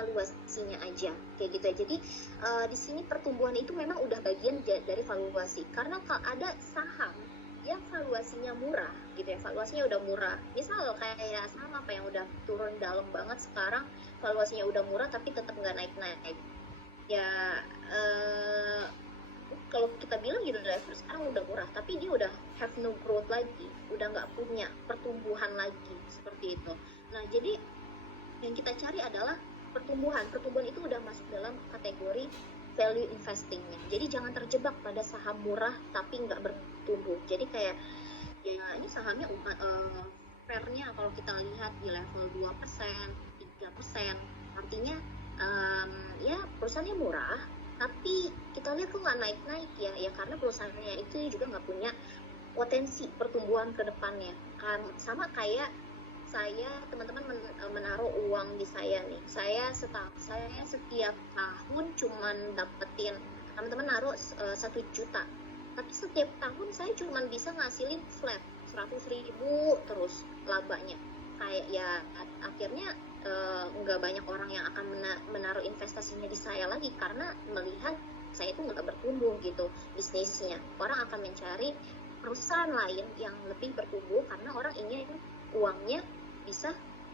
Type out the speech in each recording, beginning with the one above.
valuasinya aja kayak gitu ya. Jadi di sini pertumbuhan itu memang udah bagian dari valuasi, karena kalau ada saham yang valuasinya murah gitu ya, valuasinya udah murah, misal kayak saham apa yang udah turun dalam banget sekarang, valuasinya udah murah tapi tetap nggak naik-naik ya. Kalau kita bilang Unilever sekarang udah murah, tapi dia udah have no growth lagi, udah nggak punya pertumbuhan lagi seperti itu. Nah, jadi yang kita cari adalah pertumbuhan itu udah masuk dalam kategori value investingnya. Jadi jangan terjebak pada saham murah tapi nggak bertumbuh. Jadi kayak ya ini sahamnya fairnya kalau kita lihat di level 2%, 3%, artinya ya perusahaannya murah, tapi kita lihat kok nggak naik-naik ya karena perusahaannya itu juga nggak punya potensi pertumbuhan ke depannya. Kan sama kayak saya, teman-teman menaruh uang di saya nih, saya setiap tahun cuman dapetin, teman-teman naruh 1 juta, tapi setiap tahun saya cuman bisa ngasilin flat 100.000 terus labanya. Kayak ya akhirnya nggak banyak orang yang akan menaruh investasinya di saya lagi karena melihat saya itu nggak bertumbuh gitu bisnisnya. Orang akan mencari perusahaan lain yang lebih bertumbuh karena orang ingin uangnya bisa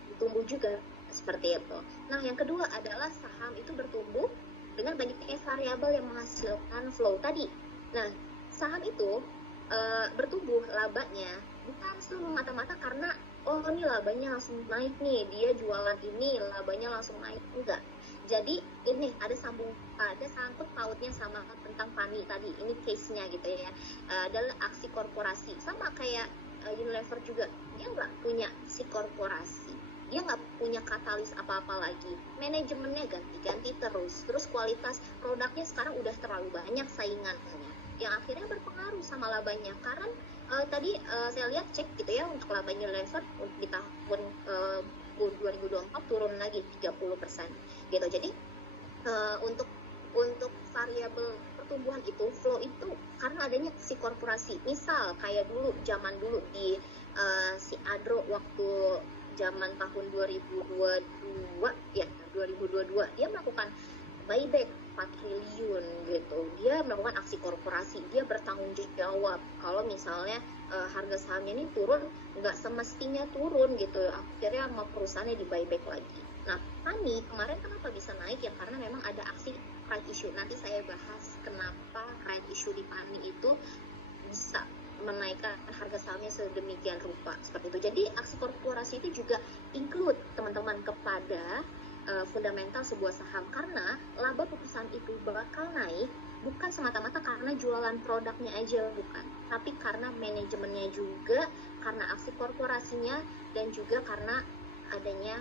bertumbuh juga seperti itu. Nah, yang kedua adalah saham itu bertumbuh dengan banyaknya variabel yang menghasilkan flow tadi. Nah, saham itu bertumbuh labanya bukan semata-mata karena oh ini labanya langsung naik nih, dia jualan ini labanya langsung naik, enggak. Jadi ini ada sangkut pautnya sama tentang Pani tadi, ini case-nya gitu ya, adalah aksi korporasi. Sama kayak Unilever juga, dia nggak punya si korporasi, dia nggak punya katalis apa-apa lagi, manajemennya ganti-ganti terus kualitas produknya sekarang udah terlalu banyak saingannya, yang akhirnya berpengaruh sama labanya. Karena tadi saya lihat cek gitu ya, untuk laba Unilever di tahun 2024 turun lagi 30% gitu. Jadi untuk variabel pertumbuhan itu, flow itu karena adanya si korporasi. Misal kayak zaman dulu di si Adro waktu zaman tahun 2022 ya, 2022 dia melakukan buyback 4 triliun gitu. Dia melakukan aksi korporasi, dia bertanggung jawab kalau misalnya harga sahamnya ini turun, nggak semestinya turun gitu, akhirnya sama perusahaannya di buyback lagi. Nah, Pani kemarin kenapa bisa naik ya, karena memang ada aksi right issue. Nanti saya bahas kenapa right issue di Pani itu bisa menaikkan harga sahamnya sedemikian rupa seperti itu. Jadi aksi korporasi itu juga include teman-teman kepada fundamental sebuah saham, karena laba perusahaan itu bakal naik bukan semata-mata karena jualan produknya aja, bukan, tapi karena manajemennya juga, karena aksi korporasinya, dan juga karena adanya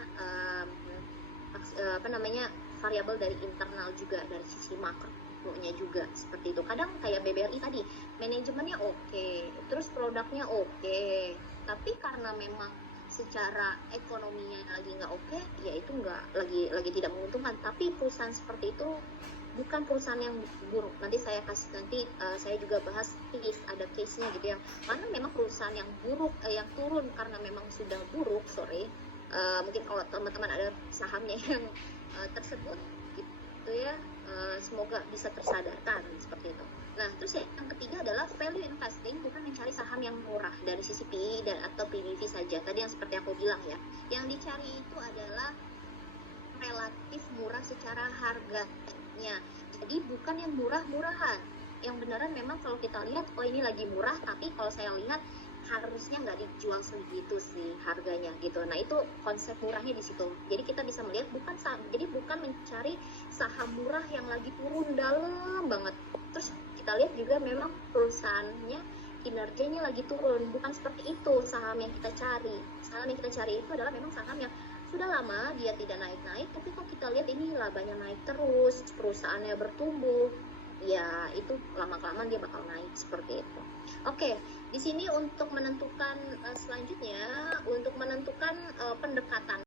variabel dari internal juga, dari sisi makronya juga seperti itu. Kadang kayak BBRI tadi, manajemennya oke, terus produknya oke, tapi karena memang secara ekonominya lagi nggak oke, ya itu nggak lagi tidak menguntungkan. Tapi perusahaan seperti itu bukan perusahaan yang buruk. Nanti saya juga bahas ada case-nya gitu ya. Karena memang perusahaan yang buruk, yang turun karena memang sudah buruk, mungkin kalau teman-teman ada sahamnya yang tersebut gitu ya, semoga bisa tersadarkan seperti itu. Nah, terus yang ketiga adalah value investing, bukan mencari saham yang murah dari sisi PE dan atau PBV saja. Tadi yang seperti aku bilang ya, yang dicari itu adalah relatif murah secara harganya. Jadi bukan yang murah-murahan. Yang beneran memang kalau kita lihat, oh ini lagi murah, tapi kalau saya lihat harusnya nggak dijual segitu sih harganya gitu. Nah, itu konsep murahnya di situ. Jadi kita bisa melihat bukan mencari saham murah yang lagi turun dalam banget. Terus kita lihat juga memang perusahaannya kinerjanya lagi turun, bukan seperti itu saham yang kita cari. Saham yang kita cari itu adalah memang saham yang sudah lama dia tidak naik-naik, tapi kok kita lihat ini labanya naik terus, perusahaannya bertumbuh, ya itu lama-kelamaan dia bakal naik seperti itu. Oke, di sini untuk menentukan selanjutnya, untuk menentukan pendekatan